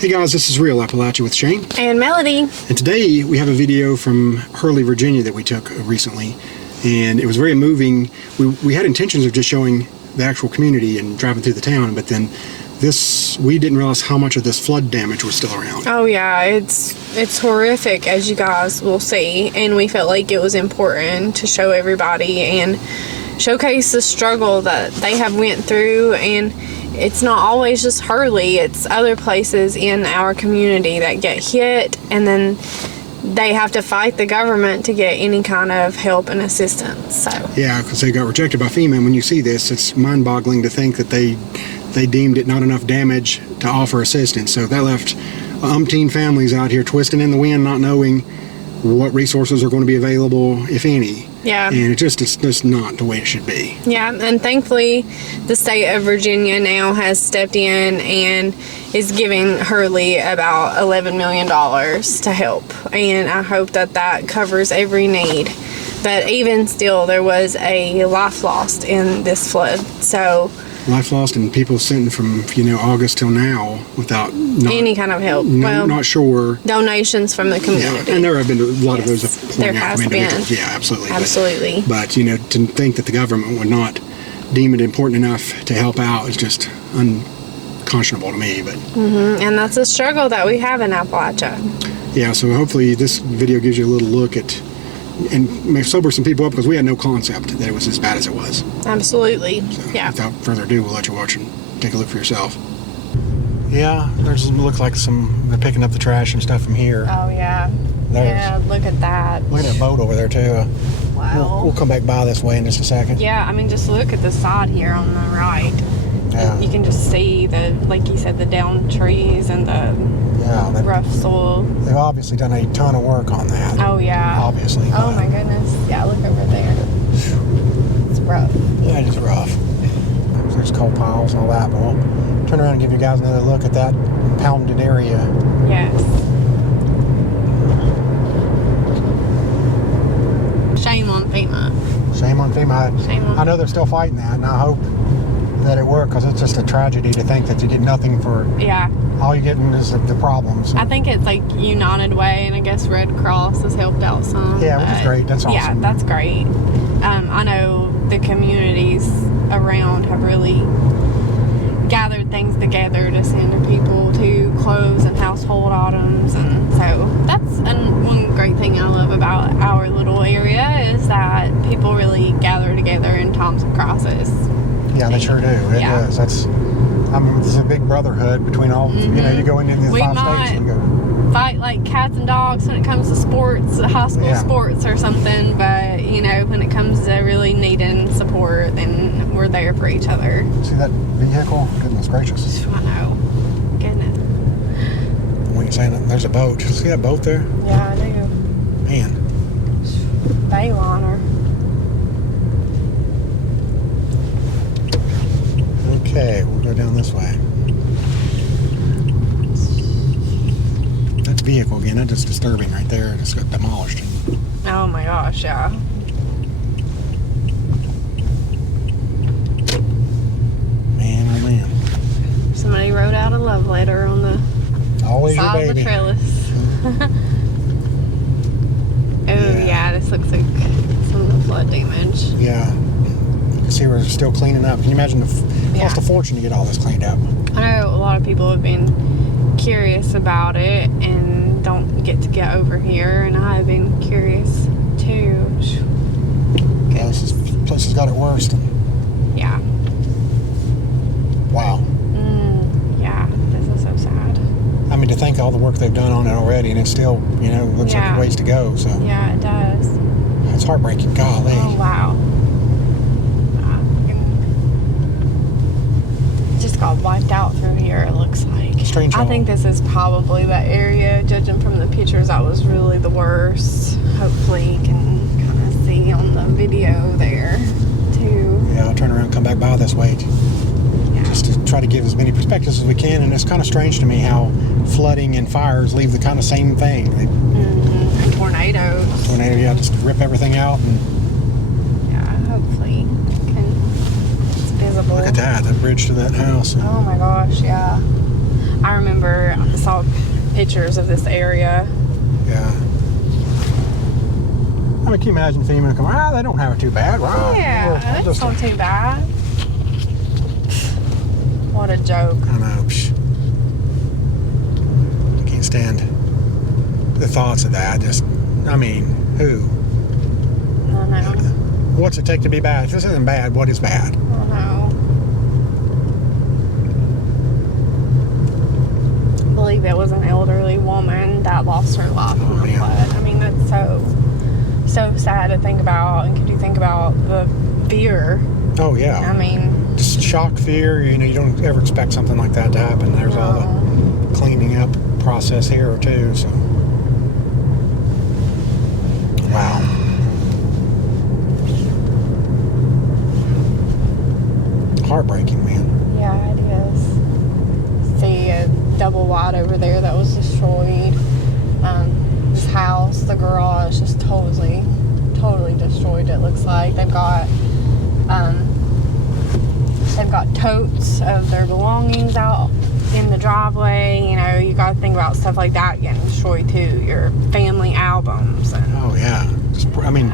Hey guys, this is Real Appalachia with Shane. And Melody. And today we have a video from Hurley, Virginia that we took recently. And it was very moving. We had intentions of just showing the actual community and driving through the town, but then we didn't realize how much of this flood damage was still around. Oh yeah, it's horrific, as you guys will see. And we felt like it was important to show everybody and showcase the struggle that they have went through. And it's not always just Hurley, it's other places in our community that get hit, and then they have to fight the government to get any kind of help and assistance. So yeah, because they got rejected by FEMA, and when you see this, it's mind-boggling to think that they deemed it not enough damage to offer assistance. So that left umpteen families out here twisting in the wind, not knowing what resources are going to be available, if any. Yeah. And it's just not the way it should be. Yeah, and thankfully the state of Virginia now has stepped in and is giving Hurley about $11 million to help. And I hope that covers every need. But even still, there was a life lost in this flood. So Life lost and people sent from August till now without any kind of help. Not sure. Donations from the community. Yeah, and there have been a lot of those there pouring out has from been. individuals. Yeah, absolutely. Absolutely. But to think that the government would not deem it important enough to help out is just unconscionable to me. But and that's a struggle that we have in Appalachia. Yeah, so hopefully this video gives you a little look at and may sober some people up, because we had no concept that it was as bad as it was. Absolutely. So yeah. Without further ado, we'll let you watch and take a look for yourself. Yeah, there's looks like they're picking up the trash and stuff from here. Oh yeah. Yeah, look at that. Look at that boat over there too. Wow. We'll come back by this way in just a second. Yeah, I mean, just look at the side here on the right. Yeah. You can just see like you said, the downed trees and the rough soil. They've obviously done a ton of work on that. Oh yeah. Obviously. Oh my goodness. Yeah, look over there. It's rough. Yeah, it is rough. There's coal piles and all that, but we'll turn around and give you guys another look at that impounded area. Yes. Shame on FEMA. Shame on FEMA. Shame on I know they're still fighting that, and I hope that it worked, because it's just a tragedy to think that you did nothing for. Yeah. All you're getting is the problems. I think it's like United Way, and I guess Red Cross has helped out some. Yeah, which is great. That's awesome. Yeah, that's great. I know the communities around have really gathered things together to send to people, to clothes and household items, and so that's one great thing I love about our little area is that people really gather together in times of crisis. Yeah, they sure do. It does. There's a big brotherhood between all. You go into the 5 states and go fight like cats and dogs when it comes to sports, high school sports or something, but when it comes to really needing support, then we're there for each other. See that vehicle? Goodness gracious. I know. Goodness. When you're saying that, there's a boat. See that boat there? Yeah, I do. Man. Bayliner. Okay, we'll go down this way. That vehicle again, that's just disturbing right there. It just got demolished. Oh my gosh, yeah. Man, oh man. Somebody wrote out a love letter on the Always side your baby. of the trellis. Yeah, this looks like some of the flood damage. Yeah. You can see we're still cleaning up. Can you imagine it cost a fortune to get all this cleaned up? I know a lot of people have been curious about it and don't get to get over here, and I've been curious too. Yeah, this place has got it worse. Yeah. Wow. Yeah, this is so sad. I mean, to think all the work they've done on it already, and it still, looks like a ways to go. So yeah, it does. It's heartbreaking. Golly. Oh wow. Just got wiped out through here, it looks like. Strange. I think this is probably that area, judging from the pictures, that was really the worst. Hopefully you can kind of see on the video there too. Yeah, I'll turn around and come back by this way just to try to give as many perspectives as we can. And it's kind of strange to me how flooding and fires leave the kind of same thing. And tornadoes. Yeah, just rip everything out. And yeah, hopefully it's visible. Look at that bridge to that house. Oh my gosh, yeah. I remember I saw pictures of this area. Yeah. I mean, can you imagine FEMA come, they don't have it too bad. Wow. Yeah, that's not too bad. What a joke. I know. I can't stand the thoughts of that. Just, I mean, who? I know. What's it take to be bad? If this isn't bad, what is bad? I know. I believe it was an elderly woman that lost her life in the flood. I mean, that's so sad to think about. And could you think about the fear? Oh, yeah. I mean, just shock, fear. You know, you don't ever expect something like that to happen. There's all the cleaning up process here, too. So, wow. Heartbreaking, man. Yeah, it is. See a double wide over there that was destroyed. This house, the garage, just totally destroyed. It looks like they've got totes of their belongings out in the driveway. You know, you got to think about stuff like that getting destroyed too. Your family albums. And, oh yeah, just, I mean,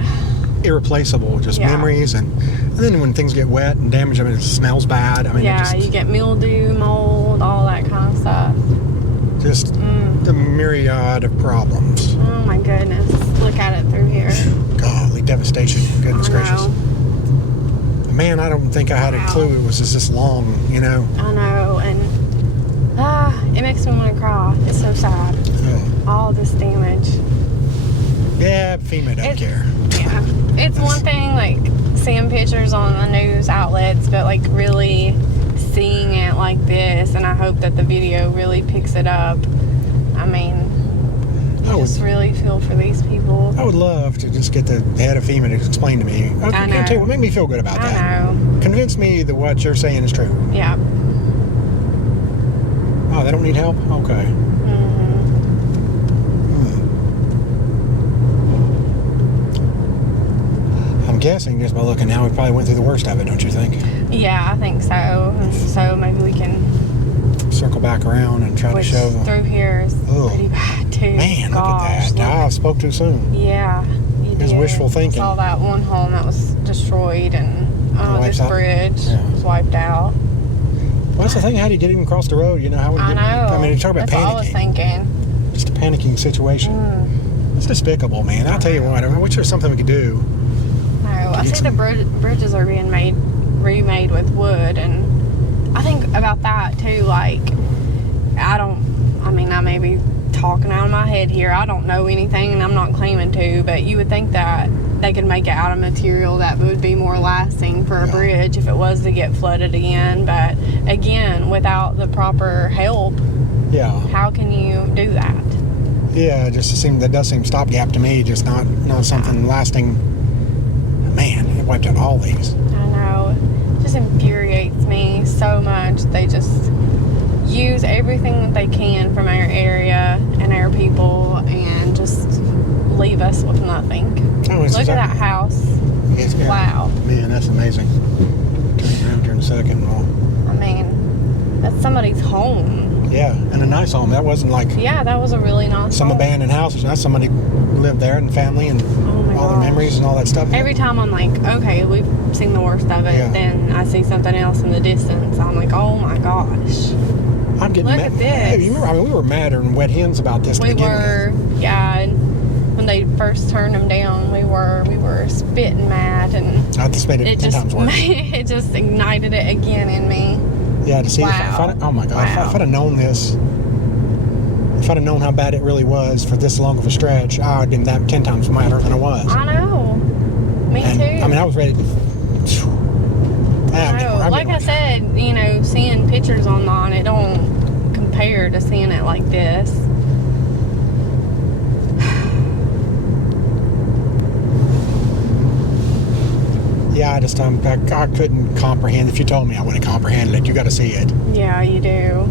irreplaceable. Just memories, and then when things get wet and damaged, I mean, it smells bad. I mean, you get mildew, mold, all that kind of stuff. Just the myriad of problems. Oh my goodness. Look at it through here. Golly, devastation. Goodness gracious. Man, I don't think I had a clue it was just this long, you know. I know, and it makes me want to cry. It's so sad. Oh. All this damage. Yeah, FEMA don't care. Yeah. It's one thing, like, seeing pictures on the news outlets, but, like, really seeing it like this, and I hope that the video really picks it up. I mean, I just really feel for these people. I would love to just get the head of FEMA to explain to me. Okay, I tell you what, make me feel good about that. I know. Convince me that what you're saying is true. Yeah. Oh, they don't need help? Okay. I'm guessing just by looking now, we probably went through the worst of it, don't you think? Yeah, I think so. So maybe we can circle back around and try to show them. Through here is pretty bad too. Man, look at that. I spoke too soon. Yeah, you did. It was wishful thinking. I saw that one home that was destroyed, and this bridge was wiped out. Well, that's the thing. How do you get even across the road? You know, I know. I mean, you talk about panicking. That's what I was thinking. Just a panicking situation. It's despicable, man. I'll tell you what. I wish there was something we could do. No, I see the bridges are being remade with wood, and I think about that too. Like, I may be talking out of my head here. I don't know anything, and I'm not claiming to, but you would think that they could make it out of material that would be more lasting for a bridge if it was to get flooded again. But again, without the proper help, how can you do that? Yeah, that does seem stopgap to me. Just not something lasting. Man, it wiped out all these. I know. It just infuriates me so much. They just use everything that they can from our area and our people and just leave us with nothing. Look at that house. Wow. Man, that's amazing. Turn around here in a second. I mean, that's somebody's home. Yeah, and a nice home. That wasn't like... Yeah, that was a really nice some home. Abandoned houses. That's somebody who lived there and family and all the memories and all that stuff. Every time I'm like, okay, we've seen the worst of it, then I see something else in the distance. I'm like, oh my gosh. I'm getting mad. Look at this. Hey, you remember, we were madder than wet hens about this to begin with. Yeah, and when they first turned them down, we were spitting mad, and I just made it 10 times worse. It just ignited it again in me. Yeah, to see oh my God, if I'd have known this, if I'd have known how bad it really was for this long of a stretch, I would have been that 10 times madder than I was. I know. Me too. I mean, I was ready to... Like I said, you know, seeing pictures online, it don't compare to seeing it like this. Yeah, I couldn't comprehend. If you told me, I wouldn't have comprehended it. You got to see it. Yeah, you do.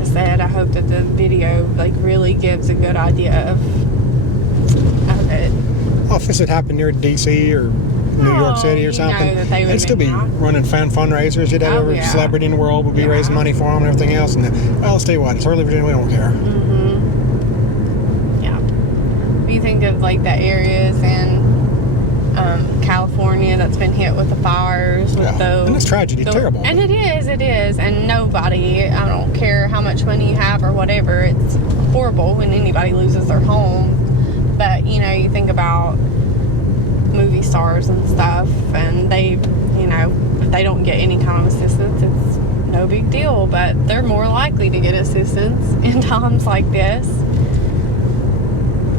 I said, I hope that the video really gives a good idea of it. Well, if this had happened near DC or New York City or you know something, that they would they'd still be out. running fundraisers. You'd have every celebrity in the world would be raising money for them and everything else. And then, well, let's tell you what, it's Hurley, Virginia. We don't care. Yeah. When you think of like the areas in California that's been hit with the fires, with and it's tragedy, terrible. And it is, and nobody, I don't care how much money you have or whatever, it's horrible when anybody loses their home. But, you know, you think about movie stars and stuff, and they, you know, if they don't get any kind of assistance, it's no big deal, but they're more likely to get assistance in times like this.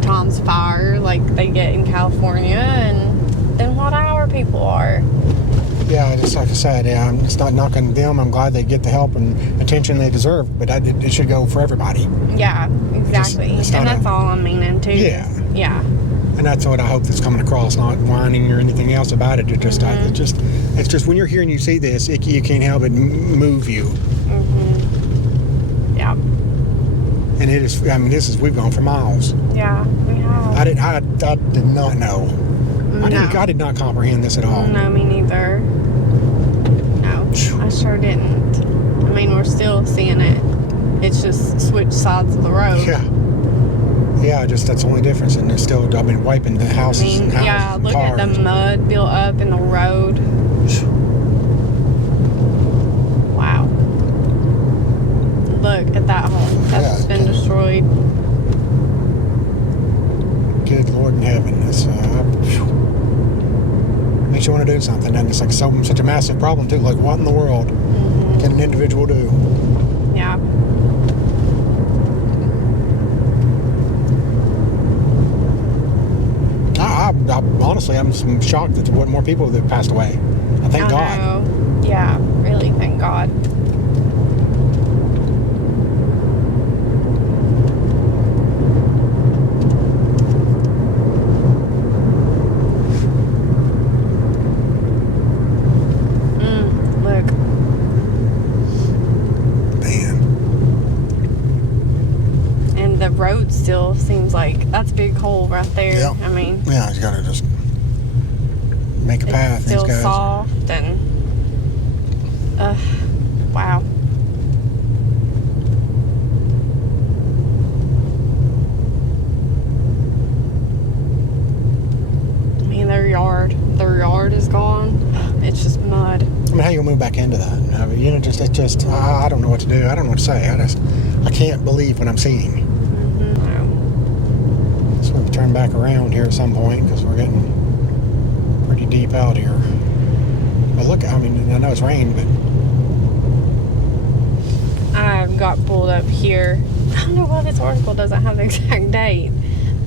Times fire like they get in California, and than what our people are. Yeah, just like I said, I'm just not knocking them. I'm glad they get the help and attention they deserve, but it should go for everybody. Yeah, exactly. And that's all I'm meaning too. Yeah. Yeah. And that's what I hope that's coming across, not whining or anything else about it. It's just when you're here and you see this, you can't help but move you. Yeah. And it is, I mean, we've gone for miles. Yeah, we have. I did not know. No. I did not comprehend this at all. No, me neither. No, I sure didn't. I mean, we're still seeing it. It's just switch sides of the road. Yeah, just that's the only difference. And it's still, I mean, wiping the houses and houses yeah, and look cars. at the mud built up in the road. Wow. Look at that home. That's been destroyed. Good Lord in heaven. That's, makes you want to do something. And it's like such a massive problem, too. Like, what in the world can an individual do? Yeah. I honestly, I'm shocked that there weren't more people that passed away. I thank God. Know. Yeah, really, thank God. Look. Man. And the road still seems like that's a big hole right there. Yeah. I mean, yeah, you gotta just make a path. It's still these guys soft and wow. I mean, their yard is gone. It's just mud. I mean, how you move back into that? I mean, you know, I don't know what to do. I don't know what to say. I can't believe what I'm seeing. So we'll turn back around here at some point because we're getting pretty deep out here. But look, I mean, I know it's rain, but I got pulled up here. I don't know why this article doesn't have the exact date,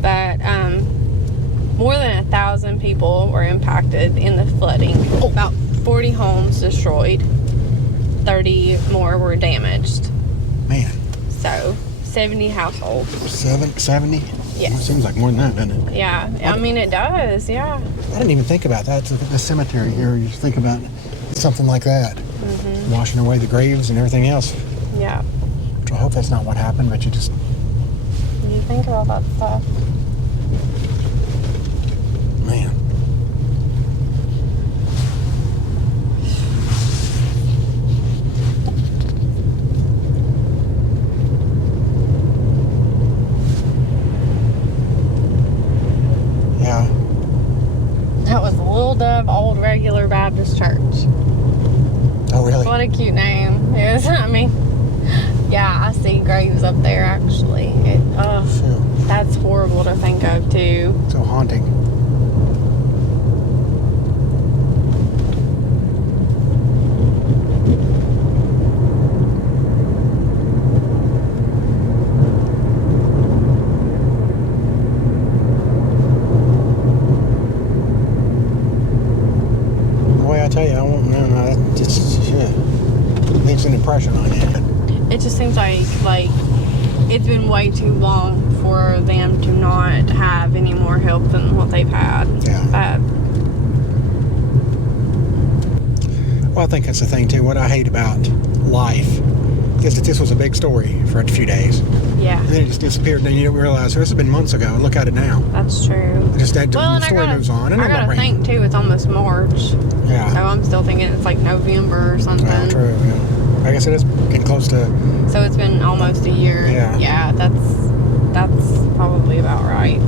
but more than 1,000 people were impacted in the flooding. About 40 homes destroyed. 30 more were damaged. man, So 70 households. 70? Yes. Well, it seems like more than that, doesn't it? Yeah, I mean it does. Yeah. I didn't even think about that. The cemetery here. You just think about something like that, washing away the graves and everything else. Yeah. Which I hope that's not what happened, but you think about that stuff. Man. Yeah. That was Little Dove Old Regular Baptist Church. Oh, really? What a cute name. Yes, I mean, yeah, I see graves up there actually. That's horrible to think of too. So haunting. Boy, I tell you, I won't. No, that just leaves an impression on you. It just seems like it's been way too long for them to not have any more help than what they've had. Yeah. Well, I think that's the thing too. What I hate about life is that this was a big story for a few days. Yeah. And then it just disappeared, and then you don't realize, this has been months ago, and look at it now. That's true. Just that the story moves on. And I gotta think, too, it's almost March. Yeah. So I'm still thinking it's like November or something. Well, true, yeah. I guess it is getting close to... So it's been almost a year. Yeah. Yeah, that's probably about right.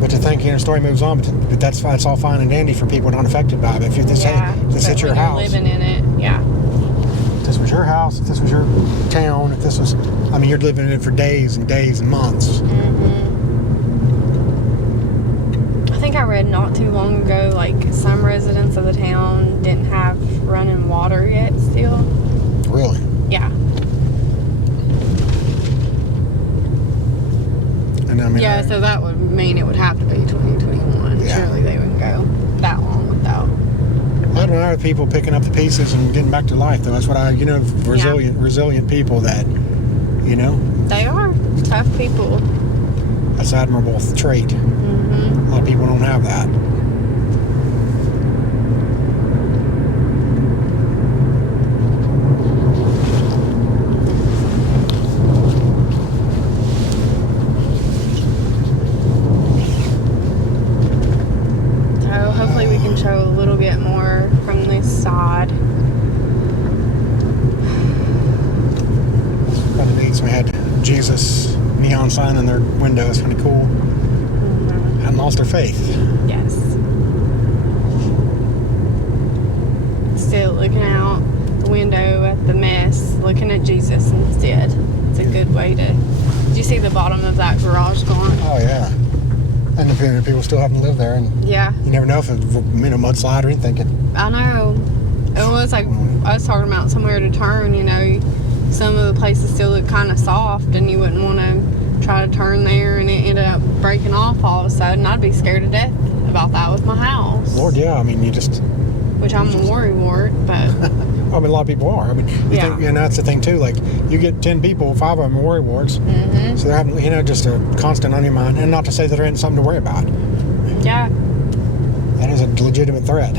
But to think, the story moves on, but that's all fine and dandy for people not affected by it. If this is your house, living in it, yeah. If this was your house, if this was your town, if this was, I mean, you're living in it for days and days and months. I think I read not too long ago, like some residents of the town didn't have running water yet still. Really? Yeah. And I mean, Yeah, so that would mean it would have to be 2021. Yeah. Surely they wouldn't go that long without. I don't know, people picking up the pieces and getting back to life, though. That's what resilient people that, They are tough people. That's an admirable trait. A lot of people don't have that. So hopefully we can show a little bit more from this side. Kind of neat. So we had Jesus neon sign in their window. It's kind of cool. Hadn't lost their faith. Yes. Still looking out the window at the mess, looking at Jesus instead. It's a good way to... Did you see the bottom of that garage gone? Oh, yeah. And the people still having to live there. And Yeah. you never know if it's a mudslide or anything. I know. It was like, I was talking about somewhere to turn, some of the places still look kind of soft and you wouldn't want to try to turn there and it ended up breaking off all of a sudden. I'd be scared to death about that with my house. Lord, yeah. I mean, Which I'm a worrywart, but... I mean, a lot of people are. I mean, you think, and that's the thing, too. Like, you get 10 people, 5 of them are worrywarts. So they're having, just a constant on your mind. And not to say that there ain't something to worry about. Yeah. That is a legitimate threat.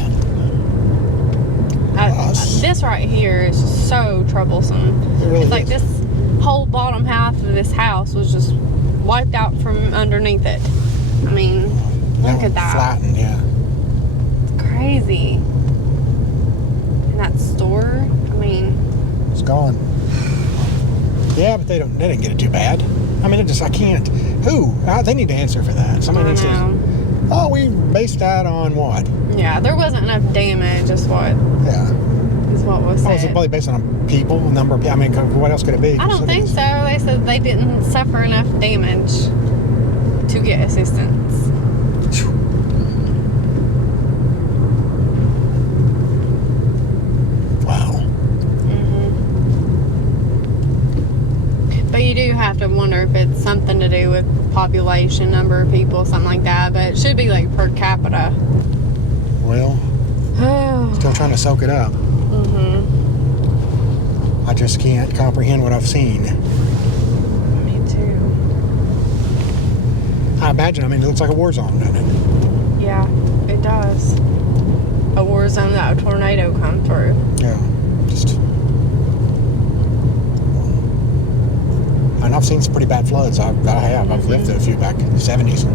This right here is so troublesome. It really it's like is. this whole bottom half of this house was just wiped out from underneath it. I mean, look at that. Flattened, yeah. It's crazy. And that store, I mean... It's gone. Yeah, but they didn't get it too bad. I mean, I can't. Who? They need to answer for that. Somebody needs to... Oh, we based that on what? Yeah, there wasn't enough damage, is what was said. Oh, is it probably based on people, number of people? I mean, what else could it be? I don't think so. They said they didn't suffer enough damage to get assistance. Wow. But you do have to wonder if it's something to do with population, number of people, something like that. But it should be like per capita. Well, still trying to soak it up. I just can't comprehend what I've seen. Me too. I imagine, I mean, it looks like a war zone, doesn't it? Yeah, it does. A war zone that a tornado come through. Yeah, just... And I've seen some pretty bad floods. I have. I've lived through a few back in the 70s.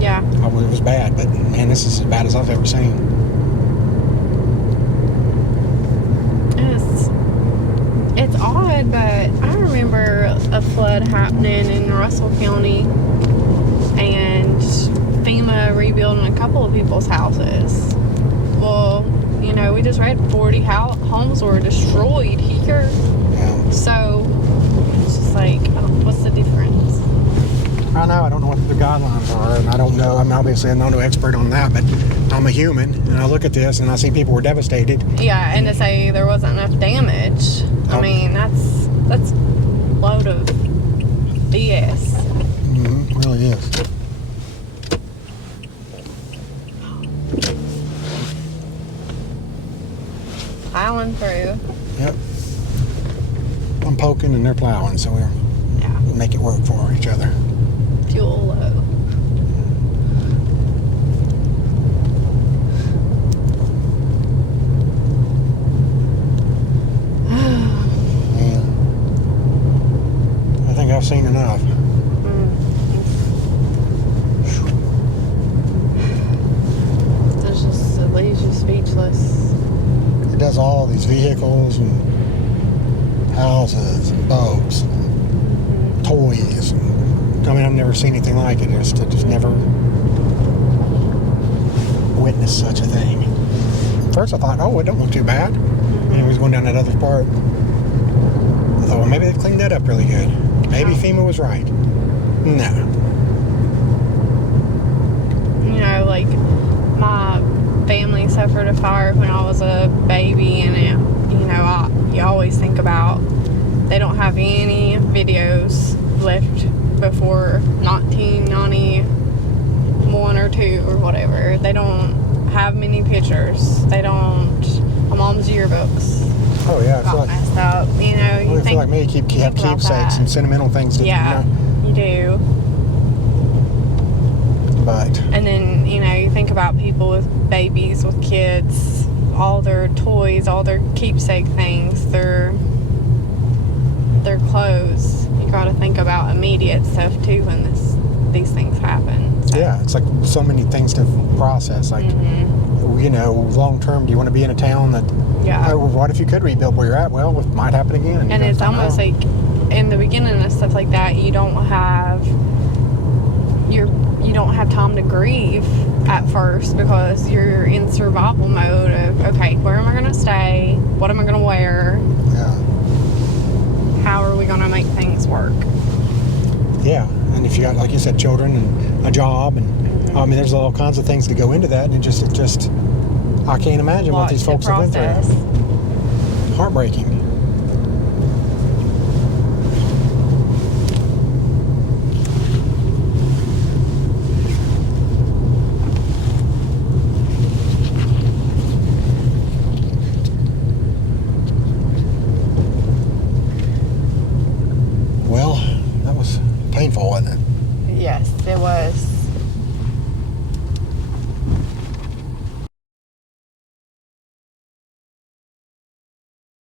Yeah. It was bad, but man, this is as bad as I've ever seen. It's odd, but I remember a flood happening in Russell County and FEMA rebuilding a couple of people's houses. Well, we just read 40 homes were destroyed here. Yeah. So, it's just like, what's the difference? I know, I don't know what the guidelines are, and I don't know, I'm obviously not no expert on that, but I'm a human, and I look at this, and I see people were devastated. Yeah, and to say there wasn't enough damage, I mean, that's a load of BS. It really is. Plowing through. Yep. I'm poking, and they're plowing, so we'll make it work for each other. Fuel low. seen enough. It leaves you speechless. It does all these vehicles and houses and boats and toys. I mean, I've never seen anything like it. I just never witnessed such a thing. First I thought, oh, it don't look too bad. And he was going down that other part. I thought, well, maybe they cleaned that up really good. Maybe FEMA was right. No. You know, like, my family suffered a fire when I was a baby, and you always think about, they don't have any videos left before 1991 or 2 or whatever. They don't have many pictures. They don't. My mom's yearbooks Oh, yeah. I feel got like, messed up. You know, well, you I feel like me, think have about keepsakes that. and sentimental things to Yeah, you do. But And then, you think about people with babies, with kids, all their toys, all their keepsake things, their clothes. You got to think about immediate stuff too when these things happen. So. yeah, it's like so many things to process. Like, long term, do you want to be in a town that, Yeah. what if you could rebuild where you're at? Well, it might happen again. And it's almost like in the beginning of stuff like that, you don't have time to grieve at first because you're in survival mode of, okay, where am I going to stay? What am I going to wear? Yeah. How are we going to make things work? Yeah, and if you got, like you said, children and a job, and I mean, there's all kinds of things that go into that, and it just I can't imagine what these folks have been through. Heartbreaking. Well, that was painful, wasn't it? Yes, it was.